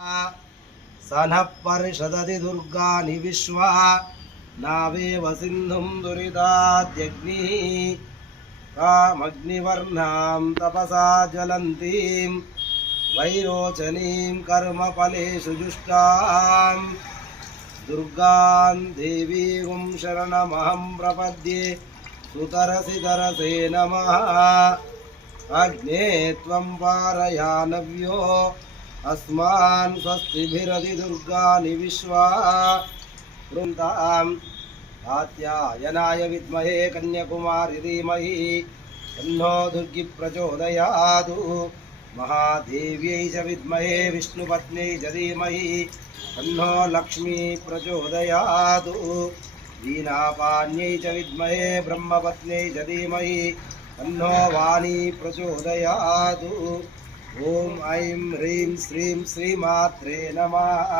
सनः परिषदति दुर्गानि विश्वा नावेव सिन्धुं दुरिताद्यग्निः कामग्निवर्णां तपसा ज्वलन्तीं वैरोचनीं कर्मफलेषु जुष्टां दुर्गां देवीं शरणमहं प्रपद्ये सुतरसि तरसे नमः। अग्ने त्वं पारयानव्यो अस्मान् स्वस्तिभिरधि दुर्गानि विश्वा वृन्दाम् कात्यायनाय विद्महे कन्याकुमारी धीमहि तन्नो दुर्गी प्रचोदयात्। महादेव्यै च विद्महे विष्णुपत्न्यै च धीमहि तन्नो लक्ष्मी प्रचोदयात्। वीणापाण्यै च विद्महे ब्रह्मपत्न्यै च धीमहि तन्नो वाणी प्रचोदयात्। ओम ऐं ह्रीं श्रीं श्रीमात्रे नमः।